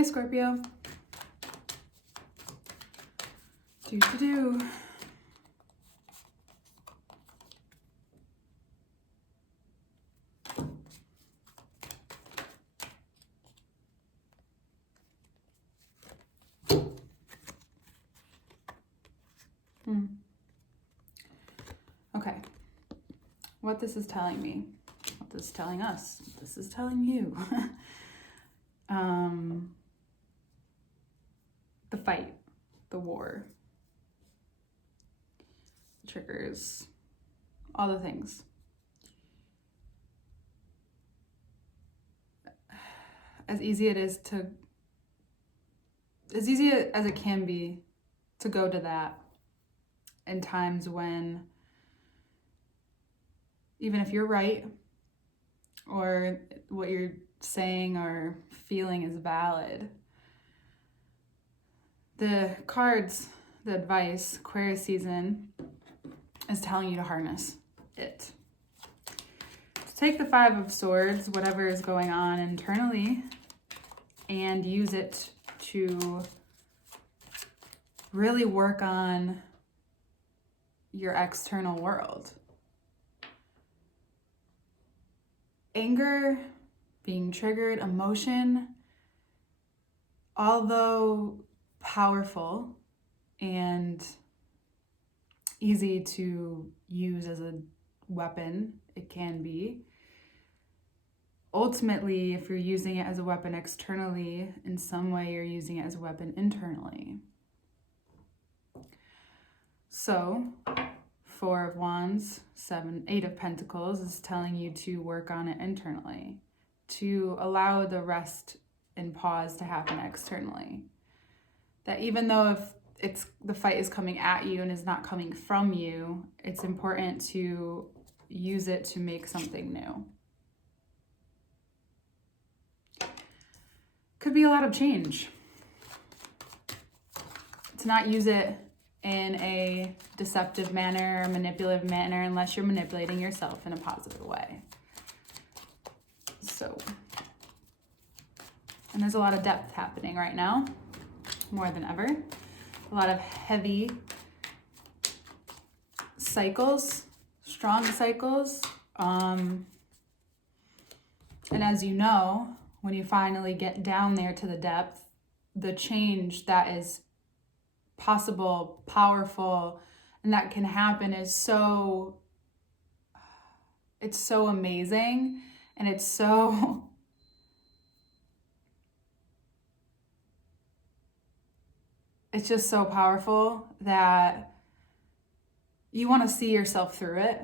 Hi, Scorpio. Do. Okay. What this is telling me, what this is telling us, what this is telling you. The fight, the war, triggers, all the things. As easy as it can be to go to that in times when, even if you're right or what you're saying or feeling is valid, the cards, the advice, Aquarius season is telling you to harness it. To take the Five of Swords, whatever is going on internally, and use it to really work on your external world. Anger, being triggered, emotion, although powerful and easy to use as a weapon, it can be. Ultimately, if you're using it as a weapon externally, in some way you're using it as a weapon internally. So, Four of Wands, Eight of Pentacles is telling you to work on it internally, to allow the rest and pause to happen externally. That even though if the fight is coming at you and is not coming from you, it's important to use it to make something new. Could be a lot of change. To not use it in a deceptive manner or manipulative manner unless you're manipulating yourself in a positive way. So, and there's a lot of depth happening right now, more than ever. A lot of heavy cycles, strong cycles. And as you know, when you finally get down there to the depth, the change that is possible, powerful, and that can happen is it's so amazing, and it's just so powerful that you want to see yourself through it,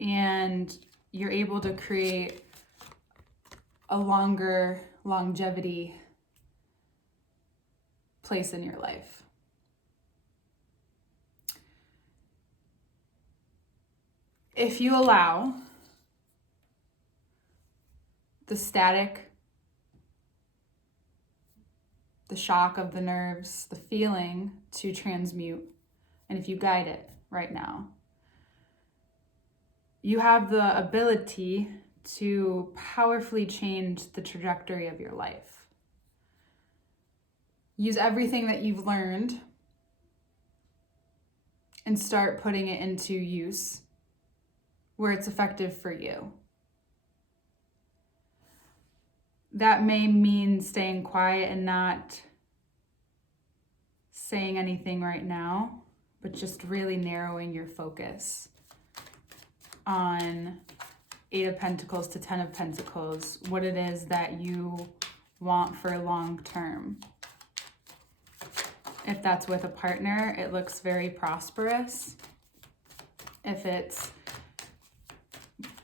and you're able to create a longer longevity place in your life. If you allow the static, the shock of the nerves, the feeling to transmute, and if you guide it right now, you have the ability to powerfully change the trajectory of your life. Use everything that you've learned and start putting it into use where it's effective for you. That may mean staying quiet and not saying anything right now, but just really narrowing your focus on Eight of Pentacles to Ten of Pentacles, what it is that you want for long term. If that's with a partner, it looks very prosperous. If it's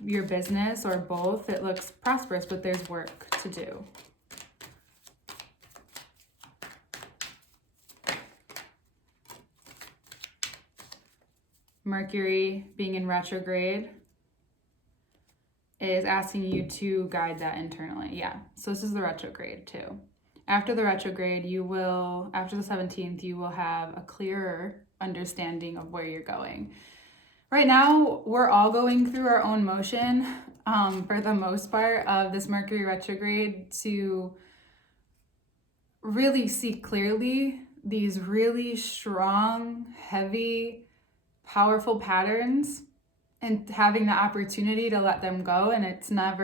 your business or both, it looks prosperous, but there's work to do. Mercury being in retrograde is asking you to guide that internally. Yeah, so this is the retrograde too. After the retrograde, after the 17th, you will have a clearer understanding of where you're going. Right now, we're all going through our own motion. for the most part, of this Mercury retrograde to really see clearly these really strong, heavy, powerful patterns and having the opportunity to let them go. And it's not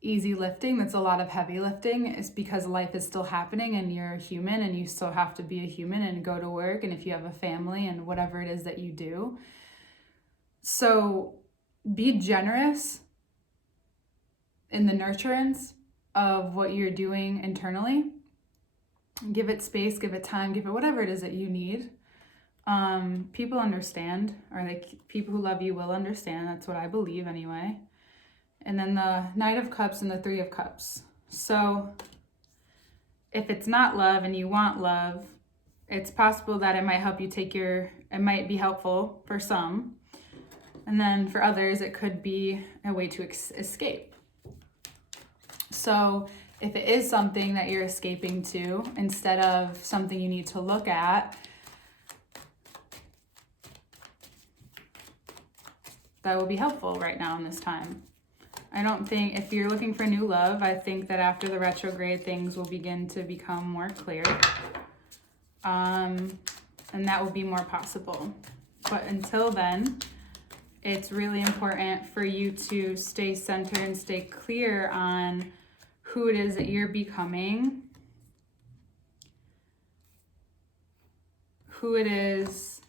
easy lifting. That's a lot of heavy lifting. It's because life is still happening and you're a human and you still have to be a human and go to work. And if you have a family and whatever it is that you do. So be generous in the nurturance of what you're doing internally. Give it space, give it time, give it whatever it is that you need. People understand, or like people who love you will understand. That's what I believe anyway. And then the Knight of Cups and the Three of Cups. So if it's not love and you want love, it's possible that it might help you it might be helpful for some. And then for others, it could be a way to escape. So if it is something that you're escaping to, instead of something you need to look at, that will be helpful right now in this time. I don't think, if you're looking for new love, I think that after the retrograde, things will begin to become more clear. And that will be more possible. But until then, it's really important for you to stay centered and stay clear on who it is that you're becoming, who it is,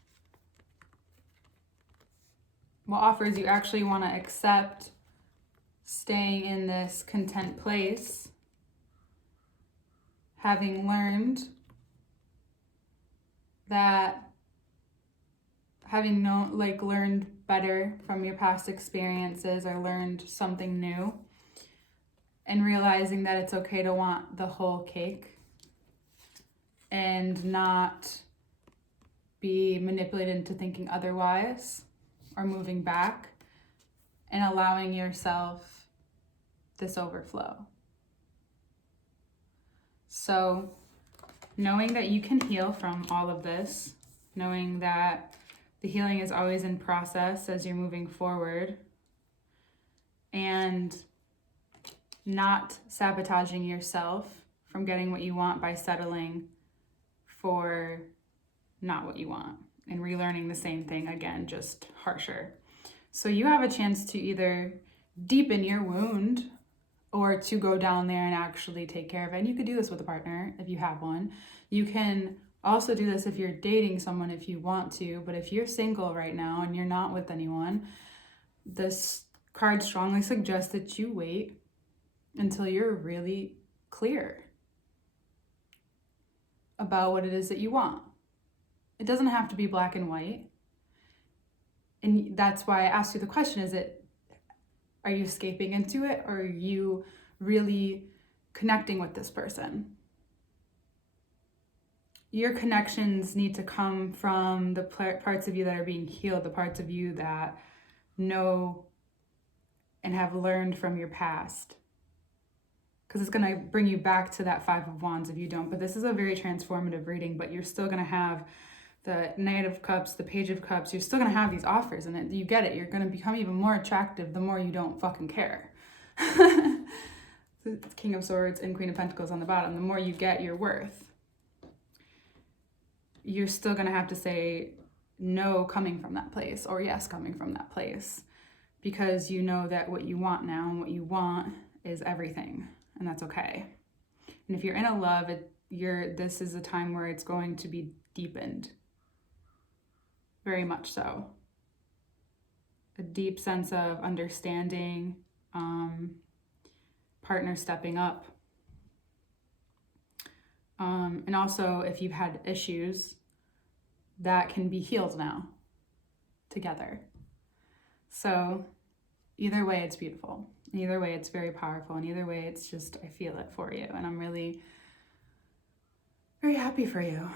what offers you actually want to accept, staying in this content place, having learned that, learned better from your past experiences or learned something new, and realizing that it's okay to want the whole cake and not be manipulated into thinking otherwise or moving back, and allowing yourself this overflow. So knowing that you can heal from all of this, knowing that the healing is always in process as you're moving forward, and not sabotaging yourself from getting what you want by settling for not what you want and relearning the same thing again, just harsher. So you have a chance to either deepen your wound or to go down there and actually take care of it. And you could do this with a partner if you have one. You can also do this if you're dating someone if you want to, but if you're single right now and you're not with anyone, this card strongly suggests that you wait until you're really clear about what it is that you want. It doesn't have to be black and white. And that's why I asked you the question, are you escaping into it, or are you really connecting with this person? Your connections need to come from the parts of you that are being healed, the parts of you that know and have learned from your past. Because it's going to bring you back to that Five of Wands if you don't. But this is a very transformative reading, but you're still going to have the Knight of Cups, the Page of Cups. You're still going to have these offers, and you get it. You're going to become even more attractive the more you don't fucking care. The King of Swords and Queen of Pentacles on the bottom. The more you get your worth. You're still going to have to say no coming from that place, or yes coming from that place, because you know that what you want now and what you want is everything, and that's okay. And if you're in a love, this is a time where it's going to be deepened. Very much so. A deep sense of understanding, partner stepping up. And also, if you've had issues, that can be healed now together. So either way, it's beautiful. Either way, it's very powerful. And either way, it's just, I feel it for you. And I'm really very happy for you.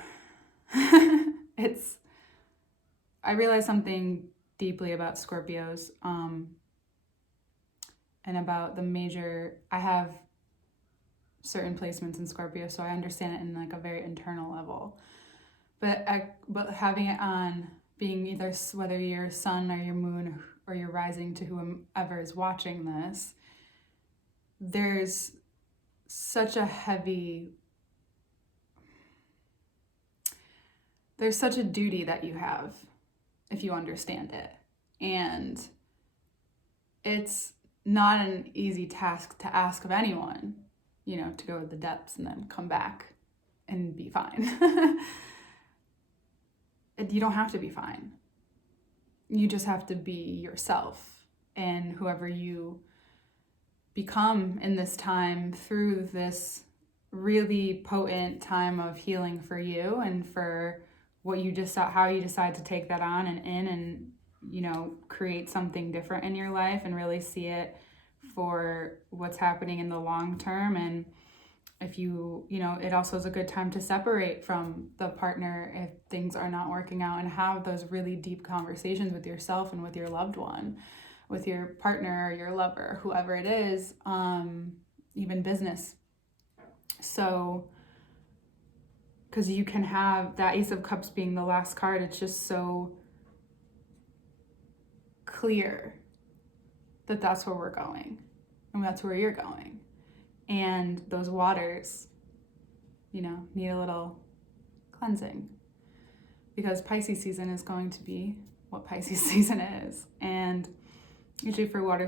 I realized something deeply about Scorpios, and about I have certain placements in Scorpio, so I understand it in like a very internal level. But having it on being either whether your sun or your moon or you're rising to whomever is watching this, there's such a duty that you have if you understand it. And it's not an easy task to ask of anyone, to go to the depths and then come back and be fine. You don't have to be fine. You just have to be yourself, and whoever you become in this time through this really potent time of healing for you and for what you how you decide to take that on and create something different in your life and really see it for what's happening in the long term. And if it also is a good time to separate from the partner if things are not working out, and have those really deep conversations with yourself and with your loved one, with your partner or your lover, whoever it is, even business. So, because you can have that Ace of Cups being the last card, it's just so clear that that's where we're going and that's where you're going. And those waters, need a little cleansing, because Pisces season is going to be what Pisces season is. And usually for water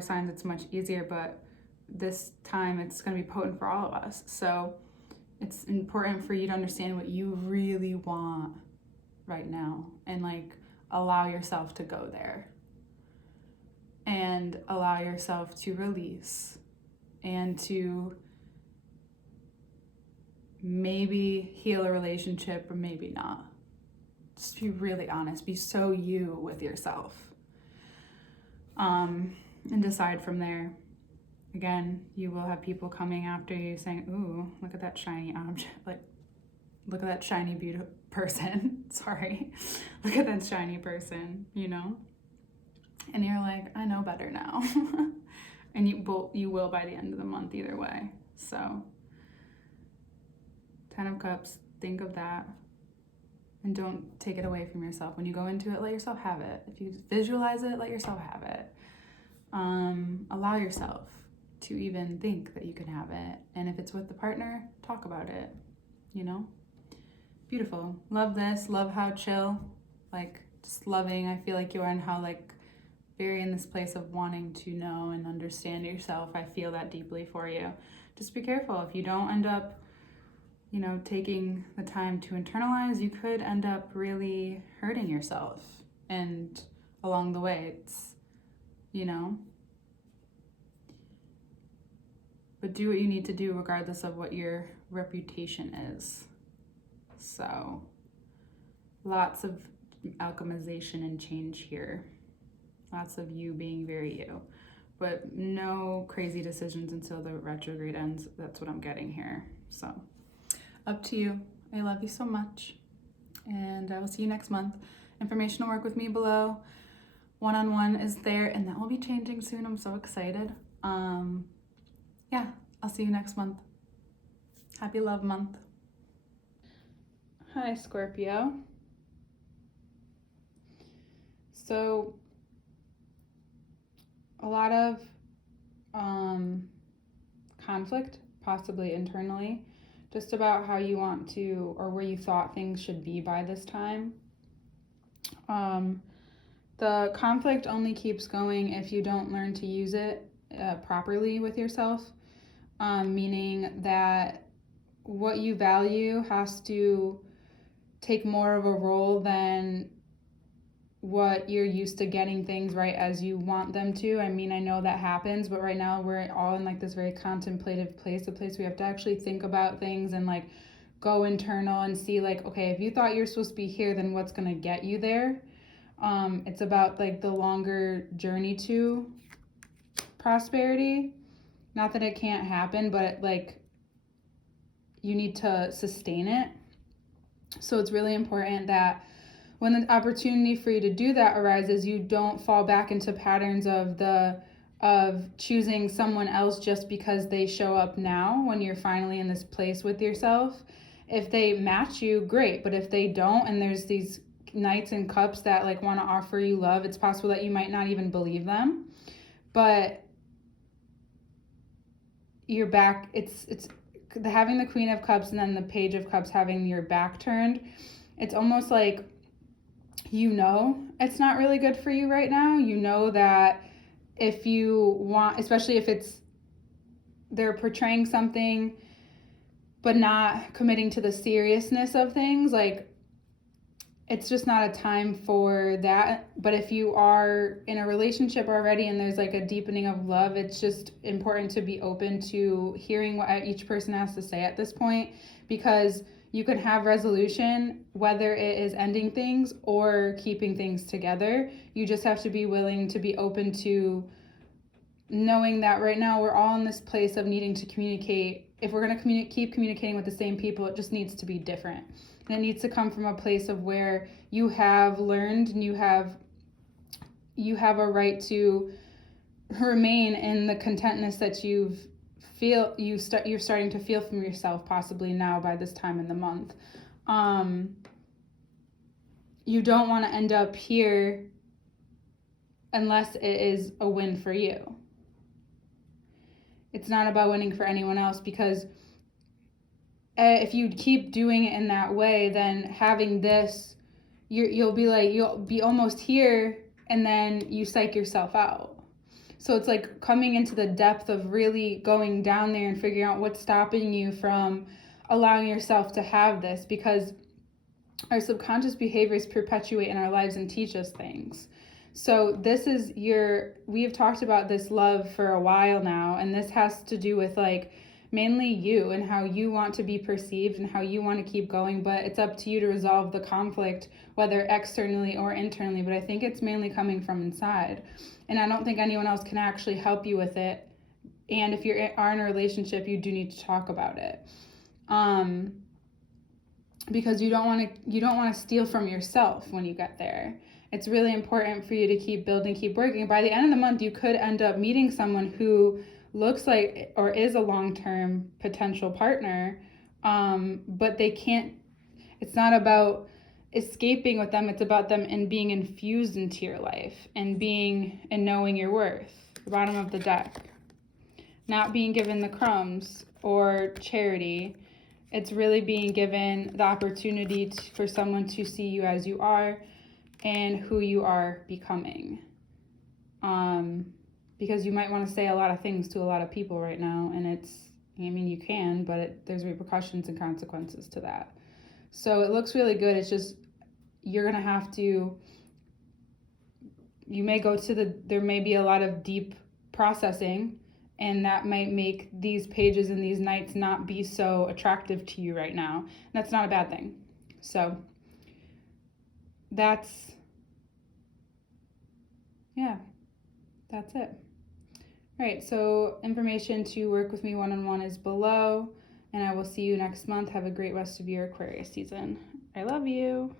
signs, it's much easier, but this time it's going to be potent for all of us. So it's important for you to understand what you really want right now, and allow yourself to go there and allow yourself to release and to maybe heal a relationship or maybe not. Just be really honest. Be so you with yourself. And decide from there. Again, you will have people coming after you saying, ooh, look at that shiny object. Look at that shiny, beautiful person. Sorry. Look at that shiny person, And you're like, I know better now. And you will by the end of the month either way. So, 10 of Cups, think of that. And don't take it away from yourself. When you go into it, let yourself have it. If you visualize it, let yourself have it. Allow yourself to even think that you can have it. And if it's with the partner, talk about it, Beautiful. Love this. Love how chill, just loving. I feel like you are, and how very in this place of wanting to know and understand yourself. I feel that deeply for you. Just be careful. If you don't end up, taking the time to internalize, you could end up really hurting yourself. And along the way, it's, but do what you need to do regardless of what your reputation is. So, lots of alchemization and change here. Lots of you being very you. But no crazy decisions until the retrograde ends. That's what I'm getting here. So, up to you. I love you so much. And I will see you next month. Information to work with me below. One-on-one is there, and that will be changing soon. I'm so excited. I'll see you next month. Happy Love Month. Hi, Scorpio. So, a lot of conflict, possibly internally, just about how you want to, or where you thought things should be by this time. The conflict only keeps going if you don't learn to use it properly with yourself, meaning that what you value has to take more of a role than what you're used to getting things right as you want them to. I mean, I know that happens, but right now we're all in this very contemplative place, a place we have to actually think about things and go internal and see okay, if you thought you're supposed to be here, then what's going to get you there? It's about the longer journey to prosperity. Not that it can't happen, but you need to sustain it. So it's really important that when the opportunity for you to do that arises, you don't fall back into patterns of choosing someone else just because they show up now when you're finally in this place with yourself. If they match you, great. But if they don't, and there's these knights and cups that like want to offer you love. It's possible that you might not even believe them, but your back, it's having the Queen of Cups and then the Page of Cups having your back turned. It's almost like, you know, it's not really good for you right now. You know that if you want, especially if they're portraying something but not committing to the seriousness of things, like, it's just not a time for that. But if you are in a relationship already and there's like a deepening of love, it's just important to be open to hearing what each person has to say at this point, because you can have resolution, whether it is ending things or keeping things together. You just have to be willing to be open to knowing that right now we're all in this place of needing to communicate. If we're going to keep communicating with the same people, it just needs to be different. And it needs to come from a place of where you have learned and you have a right to remain in the contentness that you're starting to feel from yourself, possibly now by this time in the month. You don't want to end up here unless it is a win for you. It's not about winning for anyone else, because if you keep doing it in that way, then having this, you'll be almost here and then you psych yourself out. So it's like coming into the depth of really going down there and figuring out what's stopping you from allowing yourself to have this, because our subconscious behaviors perpetuate in our lives and teach us things. So this is we have talked about this love for a while now, and this has to do with like mainly you and how you want to be perceived and how you want to keep going, but it's up to you to resolve the conflict, whether externally or internally. But I think it's mainly coming from inside, and I don't think anyone else can actually help you with it. And if you are in a relationship, you do need to talk about it, because you don't want to steal from yourself when you get there. It's really important for you to keep building, keep working. By the end of the month, you could end up meeting someone who looks like or is a long-term potential partner, but they can't, it's not about escaping with them, it's about them and being infused into your life and knowing your worth. The bottom of the deck. Not being given the crumbs or charity. It's really being given the opportunity for someone to see you as you are and who you are becoming. Because you might want to say a lot of things to a lot of people right now, and you can, but there's repercussions and consequences to that. So it looks really good. It's just, you're going to have to, there may be a lot of deep processing, and that might make these pages and these nights not be so attractive to you right now. And that's not a bad thing. So that's it. All right, so information to work with me one-on-one is below, and I will see you next month. Have a great rest of your Aquarius season. I love you.